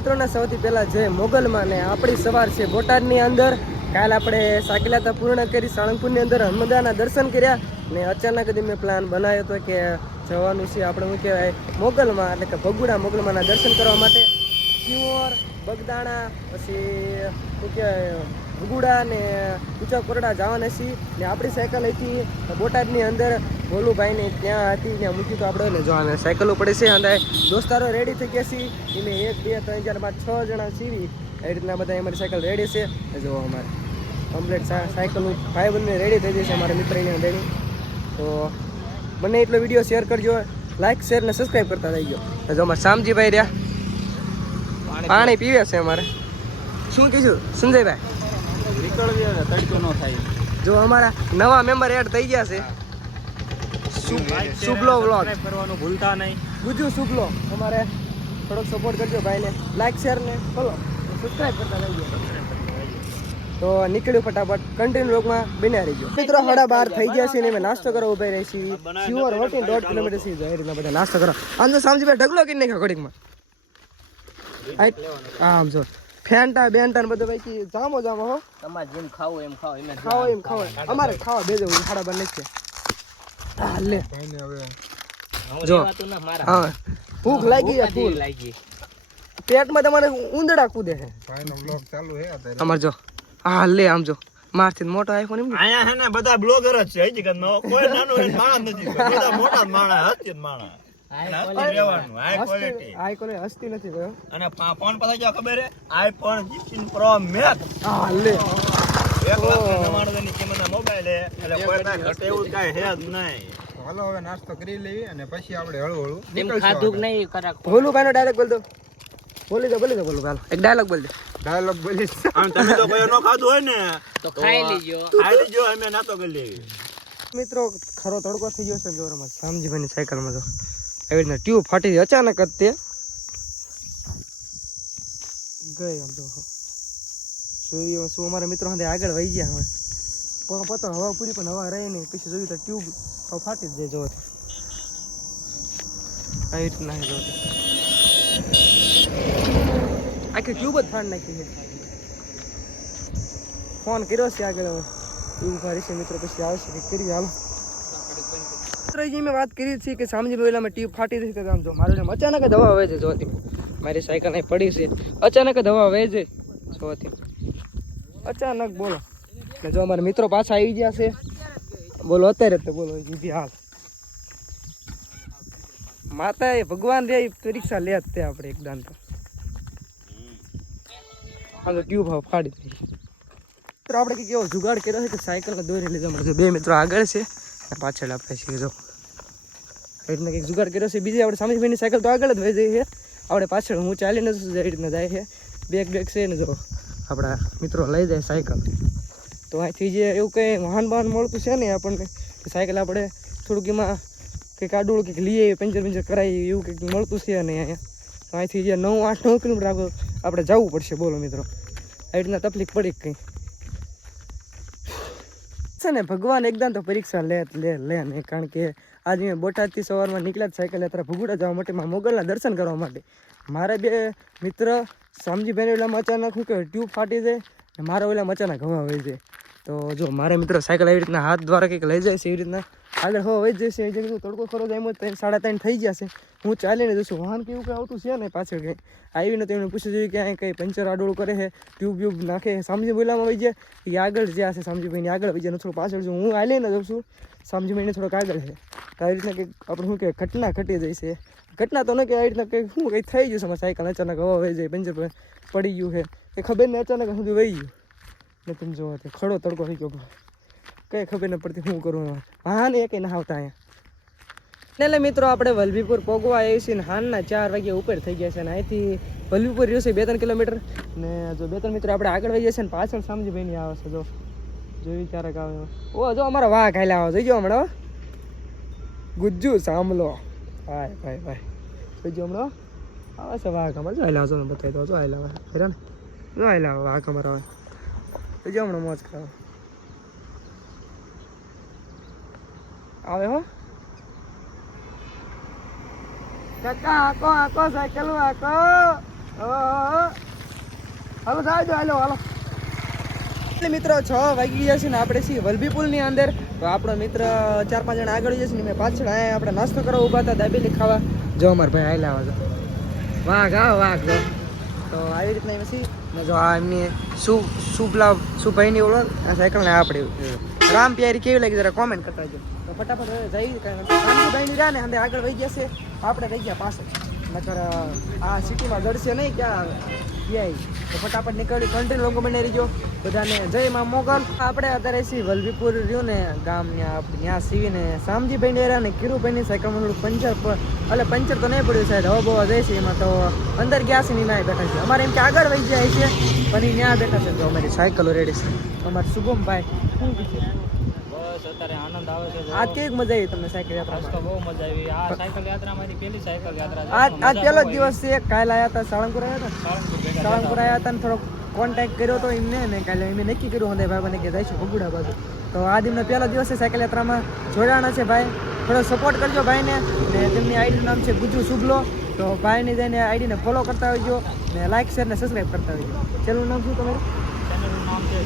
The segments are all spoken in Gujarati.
મિત્રોને સૌથી પહેલા જય મોગલમાં ને આપણી સવાર છે બોટાદની અંદર. કાલ આપણે સાકિલાતા પૂર્ણ કરી સાળંગપુરની અંદર હનુમાનના દર્શન કર્યા ને અચાનક જ મેં પ્લાન બનાવ્યો હતો કે જવાનું છે આપણે શું કહેવાય મોગલમાં, એટલે કે ભગુડા મોગલમાંના દર્શન કરવા માટે. સિંહોર, બગદાણા, પછી શું કહેવાય ભગુડા ને ઊંચા કોરડા જવાના છીએ ને આપણી સાયકલ હતી બોટાદની અંદર ભોલુભાઈને ત્યાં હતી, ત્યાં મૂકી તો આપણે જોવાના સાયકલો પડે છે. અને દોસ્તારો રેડી થઈ ગયા છીએ, એને 1 2 3 4 5 6 જણા છીએ. એ રીતના બધા અમારી સાયકલ રેડી છે. જો અમારે કમ્પ્લીટ સાયકલ ભાઈબંધને રેડી થઈ જશે, અમારા મિત્રની રેડી. તો મને એટલો વિડીયો શેર કરજો, લાઈક શેર ને સબસ્ક્રાઈબ કરતા રહી ગયો. જો અમારે શામજીભાઈ રહ્યા પાણી પીવે છે અમારે. શું કીધું સંજયભાઈ? જો અમારા નવા મેમ્બર એડ થઈ ગયા છે. શુભલો વ્લોગ કરવાનું ભૂલતા નહીં. ગુજુ શુભલો અમારે થોડોક સપોર્ટ કરજો ભાઈને, લાઈક શેર ને ફોલો સબસ્ક્રાઇબ કરતા રહેજો. તો નીકળ્યું ફટાફટ કન્ટિન્યુ વ્લોગમાં બન્યા રહીજો. મિત્રો 12:30 થઈ ગયા છે ને અમે નાસ્તો કરવા ઉભા રહી છીએ. શિવર હોટી 1.5 કિલોમીટર થી જાય રીતના બધા નાસ્તો કરો. આમ તો સામજીભાઈ ઢગલો કરી નાખ્યો ઘડીકમાં. આમ જો ફેન્ટા બેન્ટા ને બધું ભાઈ જામો જામો હો. તમારે જેમ ખાવું એમ ખાઓ, એમ ખાઓ. અમારે ખાવા બેજો 12:30 નથી. હા લે જો હા ભૂખ લાગી છે, ફૂલ લાગી પેટમાં. તમારે ઉંદડા કૂદે છે. ભાઈનો બ્લોગ ચાલુ છે અત્યારે. અમાર જો હા લે આમ જો મારથી મોટો આઈફોન એમ આયા હે ને બધા બ્લોગર જ છે. હકીકતમાં કોઈ નાનો માણસ નથી, બધા મોટા માણસ હસ્તી માણસ. હસ્તી નથી ગયો. અને ફોન પાસે જો ખબર હે આઈફોન 16 પ્રો મેક્સ. હા લે 1,99,000 ની કિંમતનો મોબાઈલ હે, એટલે કોઈ ના ઘટે એવું કાઈ હે જ નહીં. હાલો હવે નાસ્તો કરી લેવી અને પછી આપણે હળવું નીકળશું. ખાધું નહીં કરાક ભોલુભાઈનો ડાયરેક્ટ બોલ દો. બોલી દો ભોલુભાઈ. એક ડાયલોગ બોલ દે. ડાયલોગ બોલીશ. અને તમે તો કોઈ નો ખાધું હોય ને તો ખાઈ લીજો અમે નાતો કરી લેવી. મિત્રો ખરો તડકો થઈ ગયો છે જોરમાં. શામજીભાઈની સાયકલમાં તો એવી રીતના ટ્યુબ ફાટી અચાનક જ તે ગઈ. આમ તો જોઈએ શું અમારા મિત્રો સાથે આગળ વહી ગયા. હવે પણ પતો હવા પૂરી પણ હવા રહી નહીં. પછી જોયું તો ટ્યુબ ફાટી જ જાય. જોવાથી આવી રીતના જોવાથી આખી ટ્યુબ જ ફાડી નાખી છે. ફોન કર્યો છે આગળ, હવે એવું ફારી છે મિત્રો. પછી આવશે કે કરી હાલો મેં વાત કરી છે કે સામજી બોલામાં ટ્યુબ ફાટી રહી છે. આમ જો મારું અચાનક જ હવા વહે છે. જોવાથી મારી સાયકલ અહીં પડી છે, અચાનક જ હવા વહે છે જોવાથી અચાનક. બોલો ને જો અમારા મિત્રો પાછા આવી ગયા છે. બોલો અત્યારે તો બોલો દીધી હાલ માતા એ ભગવાન રે પરીક્ષા લે તે આપણે એકદમ તો આમ તો ટ્યુબ ફાડી દઈ. મિત્રો આપણે કંઈક એવો જુગાડ કર્યો છે કે સાયકલને દોરી લીધા મળશે. 2 મિત્રો આગળ છે પાછળ આપણે છીએ. જો રીતના કંઈક જુગાડ કર્યો છે. બીજી આપણે સામજીભાઈની સાયકલ તો આગળ જ વહી જઈ છે, આપણે પાછળ હું ચાલીને એ રીતના જાય છે. બેગ છે ને જો આપણા મિત્રો લઈ જાય સાયકલ. તો અહીંથી જે એવું કંઈ વાહન મળતું છે ને આપણને સાયકલ આપણે થોડુંક એમાં કંઈક આડું કંઈક લઈએ પંચર કરાવીએ એવું કંઈક મળતું છે ને અહીંયા. તો અહીંથી જે 9-8-9 કિલોમીટર આગળ આપણે જવું પડશે. બોલો મિત્રો આવી રીતના તકલીફ પડી કંઈ છે ને. ભગવાન એકદમ તો પરીક્ષા લે ને, કારણ કે આજે મેં બોટાદથી સવારમાં નીકળ્યા સાયકલ યાત્રા ભગુડા જવા માટે, મોગલના દર્શન કરવા માટે. મારા 2 મિત્ર શામજીભાઈને ઓલામાં અચાનક શું કહેવાય ટ્યુબ ફાટી જાય, મારા ઓલામાં અચાનક હવા વહી જાય. તો જો મારા મિત્રો સાયકલ એવી રીતના હાથ દ્વારા કંઈક લઈ જાય છે. એવી રીતના આગળ હવા વહી જશે. એ જગ્યાએ તડકો ખરો જાય એમ જ 3-3:30 થઈ ગયા છે. હું ચાલીને જશું. વાહન કેવું કંઈ આવતું છે ને પાછળ કંઈ આવીને તો એમને પૂછવું જોઈએ કે અહીં કંઈ પંચર આડોળ કરે છે, ટ્યુબ નાખે. શામજી બોલામાં વહી જાય એ આગળ જ્યાં છે શામજીભાઈની આગળ વહી જાય. થોડું પાછળ છું, હું હાલીને જઉં છું. શામજીભાઈને થોડોક આગળ છે. તો આવી રીતના કંઈક આપણે શું કહેવાય ઘટના ઘટી જાય છે. ઘટના તો ન કે આવી રીતના કંઈક શું કંઈક થઈ ગયું છે. અમારી સાયકલ અચાનક હવા વહી જાય, પંચર પડી ગયું છે એ ખબર ને અચાનક સુધી વહી ગયું ને. તમે જોવો ખડો તડકો થઈ ગયો, કંઈ ખબર ન પડતી શું કરું. હા ને એ કંઈ ના આવતા અહીંયા. એટલે મિત્રો આપણે વલભીપુર પોગવા આવી છીએ ને હાલના 4 વાગ્યા ઉપર થઈ ગયા છે. ને અહીંથી વલભીપુર રહ્યું છે 2-3 કિલોમીટર. ને જો 2-3 મિત્રો આપણે આગળ વહી જશે ને પાછળ શામજીભાઈની આવે છે. જો જોઈ ક્યારેક આવે. ઓ જો અમારા વાઘ હાલ્યા આવે જોઈજો હમણાં ગુજ્જુ સાંભળો. ભાઈ જોઈજો હમણાં આવે છે વાઘ અમારે. જો હાલ્યા જો બતાવી દો. જો હાલ્યા હેરાન જો હાલ્યા વાઘ અમારા આવે જોઈજો હમણાં મોજ કરાવે આવે હો. કાકા આકો સાયકલ આકો હાલો જાજો હાલો હાલો મિત્રો 6 વાગી ગયા છે ને આપણે છીએ વલભી પુલની અંદર. તો આપણો મિત્ર 4-5 જણા આગળ જશે ને મેં પાછળ આયા આપણે નાસ્તો કરવા ઊભા હતા દાબેલી ખાવા. જો અમાર ભાઈ હાલ્યા આવે છે વાઘ વાઘ જો. તો આવી રીતના પછી ને જો આ એમની ભાઈની ઓળખ આ સાયકલ ને આપણી રામ પ્યારી કેવી લાગી જરા કોમેન્ટ કરતા જો. તો ફટાફટ જઈ રામજીભાઈની રહ્યા ને અંદર આગળ વહી ગયા છે આપણે રહી ગયા પાછળ. નકર આ સિટીમાં જડશે નહીં ક્યાં પીઆઈ. તો ફટાફટ નીકળી કન્ટ્રી લોકો બને રહીજો બધાને જય માં મોગલ. આપણે અત્યારે છીએ વલભીપુર રહ્યું ને ગામ ત્યાં સીવીને શામજીભાઈને રહ્યા ને કિરુભાઈની સાયકલમાં થોડું પંચર તો નહીં પડ્યું સાહેબ હવા બવા જાય છે એમાં. તો અંદર ગયા છે ને ના બેઠા છે અમારે એમ કે આગળ વહી જાય છે પણ એ ત્યાં બેઠા છે. તો અમારી સાયકલો રેડી છે અમારે શુભમભાઈ શું કીધું અત્યારે આનંદ આવે છે. આજ કેવી મજા આવી તમને સાયકલ યાત્રામાં? તો બહુ મજા આવી. આ સાયકલ યાત્રા મારી પહેલી સાયકલ યાત્રા છે. આજ પહેલો જ દિવસ છે. કાલ આવ્યા હતા સાળંગપુર આવ્યા હતા ને થોડોક કોન્ટેક્ટ કર્યો તો એમને ને કાલે એમને નક્કી કર્યું હંધાઈ ભાઈ મને કે જઈશું ભગુડા બાજુ. તો આજ એમનો પહેલો દિવસ છે સાયકલ યાત્રામાં જોડાણા છે ભાઈ. થોડો સપોર્ટ કરજો ભાઈને ને તેમની આઈડીનું નામ છે ગુજુ શુભલો. તો ભાઈને જઈને આઈડીને ફોલો કરતા હોઈજો ને લાઈક શેર ને સબસ્ક્રાઈબ કરતા હોઈજો. ચેનલનું નામ શું તમારું? ચેનલનું નામ છે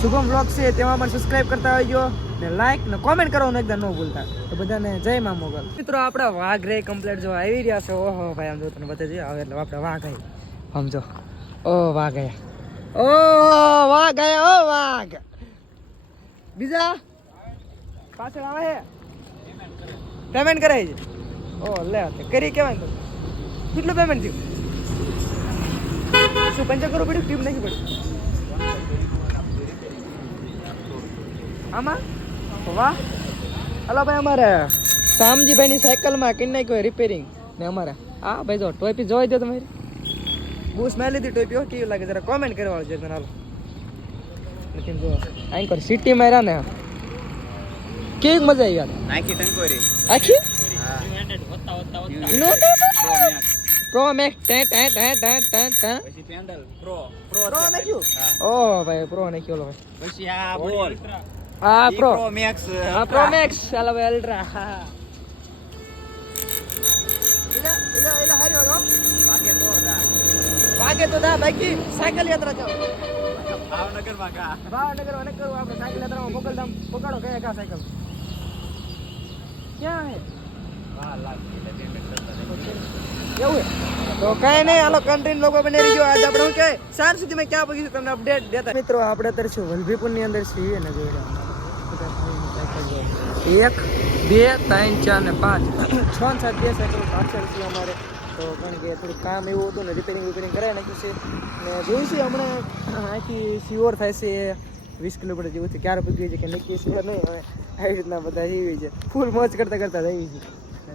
શુભમ બ્લોગ છે તેમાં પણ સબસ્ક્રાઈબ કરતા હોઈજો ને લાઈક ને કોમેન્ટ કરવાનું એકદમ ન ભૂલતા. તો બધાને જય મા મોગલ. મિત્રો આપણા વાઘ રે કમ્પ્લીટ જો આવી રહ્યા છે. ઓહો ભાઈ આમ જો તને બતાવી દઈએ હવે એટલે આપણે વાઘ આવી સમજો. ઓ વાઘ ગયા વાઘ બીજા પાછળ આવે છે પેમેન્ટ કરાય છે. ઓ લે કરી કેવાય કેટલું પેમેન્ટ થયું? શું 75 પડ્યું ટ્યુબ નથી પડ્યું આમાં? વાહ હલો ભાઈ અમારે શામજીભાઈની સાયકલમાં કરી નાખ્યું રિપેરિંગ ને અમારે હા ભાઈ જો ટોપી જોઈ દો તમારી બહુ સ્મેલ લીધી ટોપી કેવી લાગે જરા કોમેન્ટ કરવા છે તને. હાલો લેકિન જો આંકર સિટીમાં રહ્યા ને કેવી મજા આવી યાર. નાખી ટંકોરી આખી વત્તા પ્રો મેક્સ પછી પેન્ડલ પ્રો નાખ્યું. ઓ ભાઈ પ્રો નાખ્યો ભાઈ. પછી આ બોલ આ પ્રો મેક્સ પ્રો મેક્સ ચાલો ભાઈ અલ્ટ્રા. હા એલા હાર્યો હો વાગે તો દા બાકી સાયકલ યાત્રા જાઓ ભાવનગર માં કા ભાવનગર અને કરો આપણે સાયકલ યાત્રામાં મોકલધામ પકડો કયા કા સાયકલ ક્યાં હે? એવું તો કઈ નહીં હાલો કન્ટ્રી લોકો બને રહીજો. આજ આપણે શું કે સાંજ સુધી મેં ક્યાં પગીશું તમને અપડેટ દેતા. મિત્રો આપણે અત્યારે શું વલભીપુરની અંદર છીએ ને જોઈ રહ્યા 1 2 3 4 ને 5 6 7 બે સાયકલ પાછળ છે અમારે. તો કારણ કે થોડું કામ એવું હતું ને રિપેરિંગ કરાવી નાખ્યું છે ને જોઈશું હમણાં અહીંથી સિયોર થાય છે 20 કિલોમીટર જેવું છે ક્યારે પગી છે કે નક્કી સિયોર નહીં હવે આવી રીતના બધા એવી છે ફૂલ મોજ કરતા જઈ છે.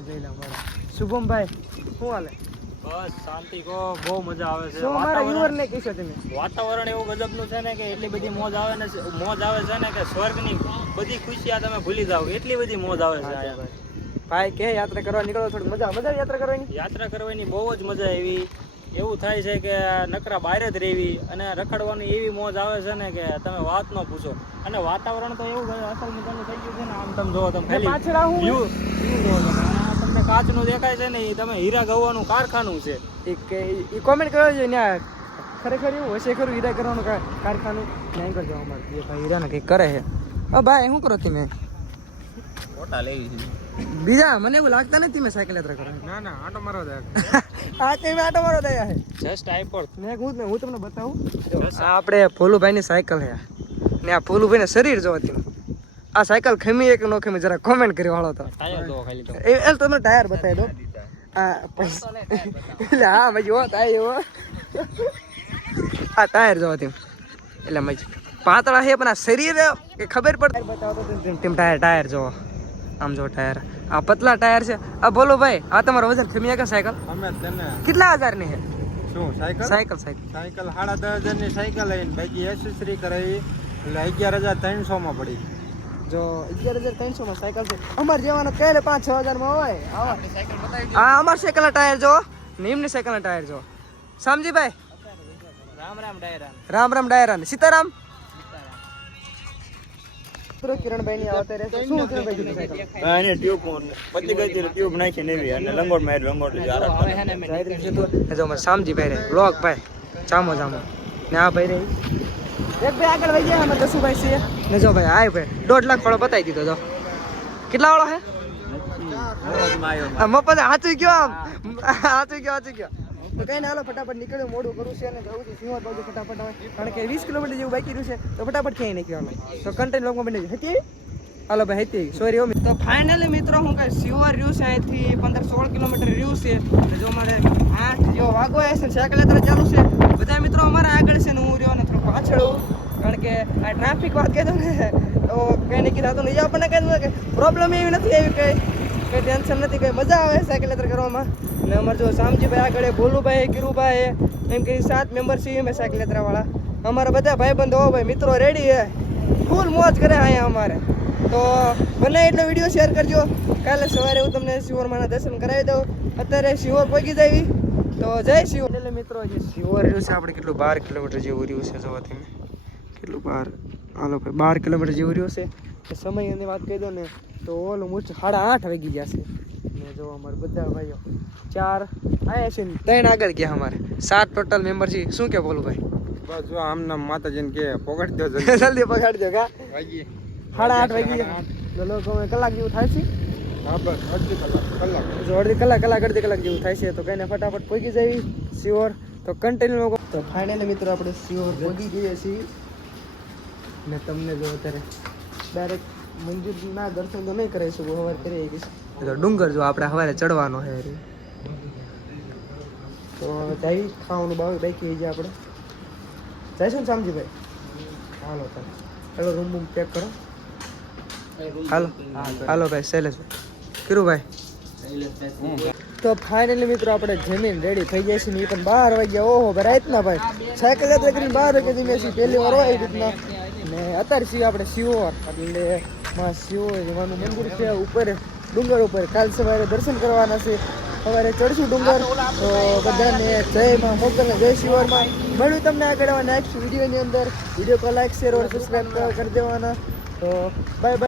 જોઈ લો અમારા શુભમભાઈ શું હાલે? બસ શાંતિ કો બહુ મજા આવે છે. શું અમારા વ્યુઅર ને કહેશો તમે? વાતાવરણ એવું ગજબનું છે ને કે એટલી બધી મોજ આવે છે ને કે સ્વર્ગની બધી ખુશિયા તમે ભૂલી જાવ એટલી બધી મોજ આવે છે. ભાઈ કે યાત્રા કરવા નીકળો થોડી મજા યાત્રા કરવાની બહુ જ મજા આવી. એવું થાય છે કે નકરા બહાર જ રહેવી અને રખડવાની એવી મોજ આવે છે ને કે તમે વાત ન પૂછો. અને વાતાવરણ તો એવું અસલ મજાનું થઈ ગયું છે ને આમ તમે જોવો તમે ખાલી વ્યૂ તમને કાચનું દેખાય છે ને એ તમે હીરા ગવાનું કારખાનું છે. એ કોમેન્ટ કરો છો ને ખરેખર એવું હશે ખરું હીરા કરવાનું કારખાનું નહીં કરજો અમારે ભાઈ હીરા ને કંઈક કરે છે. ભાઈ શું કરો તમે? ફોટા લેવી બીજા મને એવું લાગતા નથી મેં સાયકલ યાત્રા કરો. ના આટો મારો આ કઈ આટો મારો દયા છે જસ્ટ આઈપોડ મેં હું તમને બતાવું. આ આપણે ભોલુભાઈની સાયકલ છે ને આ ભોલુભાઈને શરીર જોવો તમે આ સાયકલ ખમી એક નો ખમી જરા કોમેન્ટ કરી વાળો તો ટાયર જો ખાલી તો એ તમને ટાયર બતાવી દો. આ એટલે હા ભાઈ જો ટાયર એવો આ ટાયર જોવો તમે એટલે મજ પાતળા છે પણ આ શરીર કે ખબર પડે બતાવો તો તેમ ટાયર જોવો આમ જો ટાયર આ પતલા ટાયર છે. આ બોલો ભાઈ આ તમારો વજન ખમી કે સાયકલ અમે તને કેટલા હજારની છે? શું સાયકલ સાયકલ 10,500 ની સાયકલ લઈને બાકી એસેસરી કરાવી એટલે 11,300 માં પડી. જો 11,300 માં સાયકલ છે. અમાર જેવાનો કઈ 5-6 માં હોય આ અમાર સાયકલ ના ટાયર જો નીમની સાયકલ ના ટાયર જો સમજીભાઈ. રામ રામ ડાયરા રામ રામ ડાયરા ને સીતારામ મિત્રો કિરણભાઈ ની આવતા રહેશે. શું કિરણભાઈ કીધું સાયકલ? અને ટ્યુબ પતી ગઈ હતી ટ્યુબ નાખી ને એવી અને લંગોટ મારી લંગોટ જાહેર છે તો જો અમારે શામજીભાઈ રે બ્લોક ભાઈ ચામો ચામો ને આ ભાઈ રે એક ભાઈ આગળ વહી ગયા અમે દસુભાઈ છીએ ને જો ભાઈ આય ભાઈ 1.5 લાખ વાળો બતાવી દીધો જો કેટલા વાળો હે મફત સાચું કયો આમ સાચું કયો તો કઈ ના હાલો ફટાફટ નીકળ્યો મોડું કરું છે અને જવું છે સિંહોર બાજુ ફટાફટ હવે કારણ કે 20 કિલોમીટર જેવું બાકી રહ્યું છે તો ફટાફટ ક્યાંય નીકળ્યો તો કન્ટેન્ટ લોકો બની હતી હાલો ભાઈ હતી સોરી હો તો ફાઇનલી મિત્રો હું કઈ સિંહોર રહ્યું છે અહીંથી 15-16 કિલોમીટર રહ્યું છે જો મારે 8 જેવો વાગો છે સાયકલ યાત્રા ચાલુ છે બધા મિત્રો અમારા આગળ છે ને હું રહ્યો ને થોડું પાછળ કારણ કે આ ટ્રાફિક વાત કહેતો ને તો કઈ નક્કી થતું નહીં આપણને કઈ કે પ્રોબ્લેમ એવી નથી એવી કઈ ટેન્શન નથી કઈ મજા આવે સાયકલ યાત્રા કરવામાં અને અમારે જો શામજીભાઈ આગળ ભોલુભાઈ કિરુભાઈ એમ કરી 7 મેમ્બર છીએ અમે સાયકલ યાત્રા વાળા અમારા બધા ભાઈબંધો ભાઈ મિત્રો રેડી હે ફૂલ મોજ કરે અહીંયા અમારે તો બને એટલો વિડીયો શેર કરજો કાલે સવારે હું તમને શિવોરમાંના દર્શન કરાવી દઉં અત્યારે શિવોર પહોંચી જાવી તો જય શિવોર એટલે મિત્રો જે શિવોર રહ્યું છે આપણે કેટલું 12 કિલોમીટર જેવું રહ્યું છે જોવા તમે કેટલું 12 હાલો ભાઈ 12 કિલોમીટર જેવું રહ્યું છે તો સમયની વાત કહી દો ને તો ઓલું મૂર્ચ 8:30 વાગી ગયા છે ને જો અમારે બધા ભાઈઓ 4 આયા છે ને 3 આગળ ગયા અમારે 7 ટોટલ મેમ્બર છે શું કે બોલું ભાઈ બસ જો આમના માતાજીને કે પકડી દો જલ્દી પકડજો કા વાગી 8:30 વાગી ગયા તો લોકો કલાક જેવું થાય છે હા બસ અડધી કલાક જો અડધી કલાક જેવું થાય છે તો કઈને ફટાફટ પહોંચી જવી શિવોર તો કન્ટિન્યુ તો ફાઇનલી મિત્રો આપણે શિવોર પહોંચી જઈએ છીએ ને તમને જો અત્યારે ડાયરેક્ટ મંદિરના દર્શન તો નહીં કરી શકું સવારે કરી આવીશ તો ડુંગર જો આપણે સવારે ચડવાનો છે તો જઈ ખાવાનું બાકી જાય આપણે જઈશું ને શામજીભાઈ હાલો ચાલો રૂમ પેક કરો હાલો ભાઈ શૈલેષભાઈ કિરુભાઈ તો ફાઇનલી મિત્રો આપણે જમીન રેડી થઈ જાય છે ને એ પણ 12 વાગ્યા ઓહો ભાઈ રાતના ભાઈ સાયકલ યાત્રા કરીને 12 વાગે જમીએ છીએ પહેલી વાર હોય એ રીતના ને અત્યારે છીએ આપણે શિવોર એટલે માં શિવોર એવાનું મંદિર છે ઉપર ડુંગર ઉપર કાલ સવારે દર્શન કરવાના છે સવારે ચડશું ડુંગર તો બધાને જય માં મોગલ જય શિવોરમાં મળ્યું તમને આગળ નેક્સ્ટ વિડીયોની અંદર વિડીયો કો લાઈક શેર और સબસ્ક્રાઈબ કરી દેવાના તો બાય બાય